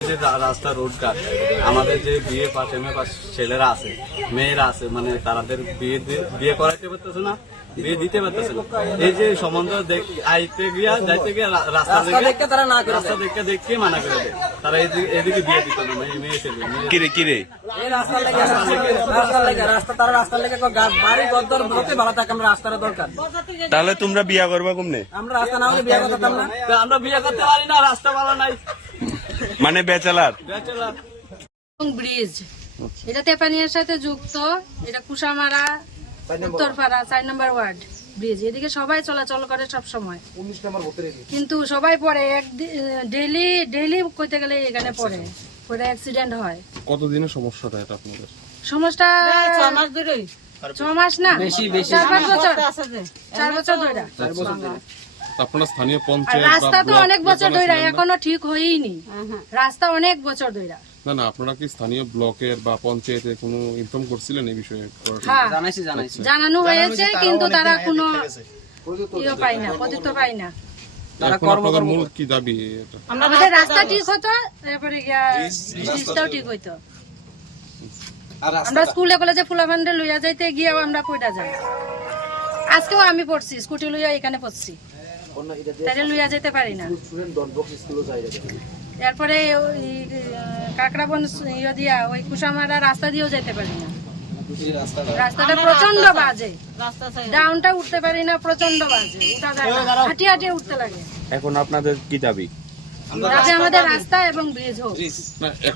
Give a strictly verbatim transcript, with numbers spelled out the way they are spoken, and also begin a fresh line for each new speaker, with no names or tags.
যে রাস্তা রোড কাট, আমাদের যে বিয়ে পাস এম এ পাস ছেলেরা আছে, মেয়েরা আছে, মানে তাদের বিয়ে বিয়ে করাইতে পারতেছে না, বিয়ে দিতে পারতেছে না। এই যে সম্বন্ধ আইতে গিয়া যাইতে গিয়া রাস্তা দেখে তারা না রাস্তা দেখে দেখে মানা করে দেয়, তারা এদিকে বিয়ে দিত না মেয়ে ছেলে।
কিরে কিরে
রাস্তা লেগে রাস্তা লেগে রাস্তা তারা রাস্তা লেগে বাড়ি গদ্দর হতে ভালো থাকে, আমরা রাস্তাটা দরকার।
তাহলে তোমরা বিয়া করবা কমনে?
আমরা রাস্তা না হলে বিয়ে করতাম না,
আমরা বিয়ে করতে পারি না, রাস্তা ভালো নাই,
মানে ব্যাচেলার।
ব্যাচেলার
ব্রিজ এটা তেপানিয়ার সাথে যুক্ত, এটা কুসামারা উত্তরপাড়া চার নম্বর ওয়ার্ড ব্রিজ। এদিকে সবাই চলাচল করে সব সময়, কিন্তু সবাই পরে ডেইলি ডেইলি কইতে গেলে এখানে পড়ে পরে অ্যাক্সিডেন্ট হয়।
কতদিনের সমস্যাটা এটা আপনাদের?
সমস্যা ছ মাস না, চার পাঁচ বছর, চার বছর ধরে।
আপনারা স্থানীয়
আর
পঞ্চায়েত
রাস্তা তো অনেক বছর ধরে এখনো ঠিক হয়নি, রাস্তা অনেক বছর ধরে।
না না আপনারা কি স্থানীয় ব্লকের বা পঞ্চায়েতে কোনো ইনফর্ম করছিলেন এই বিষয়ে?
হ্যাঁ
জানাইছি জানাইছি
জানানো হয়েছে, কিন্তু তারা কোনো ইয়ে পায় না, প্রতিত্ব পায় না।
এখন আপনাদের মূল কি দাবি এটা?
আমাদের রাস্তা ঠিক হতো, তারপরে গিয়া ব্রিজটাও ঠিক হইতো। আমরা স্কুলে কলেজে ফুলাভান্ডে লইয়া যাইতে গিয়েও আমরা পয়টা যাই। আজকেও আমি পড়ছি, স্কুটি লইয়া এখানে পড়ছি, তাহলে লইয়া যেতে পারি না। এরপরে ওই কাকড়াবন ইয়ে দিয়া ওই কুসামারা রাস্তা দিয়েও যেতে পারি না, রাস্তাটা প্রচন্ড বাজে, ডাউনটা উঠতে পারি না, প্রচন্ড বাজে, উঠা যায় না, হাঁটিয়ে হাঁটিয়ে উঠতে লাগে।
এখন আপনাদের কি দাবি?
যাতে আমাদের রাস্তা এবং ব্রিজ হোক।
না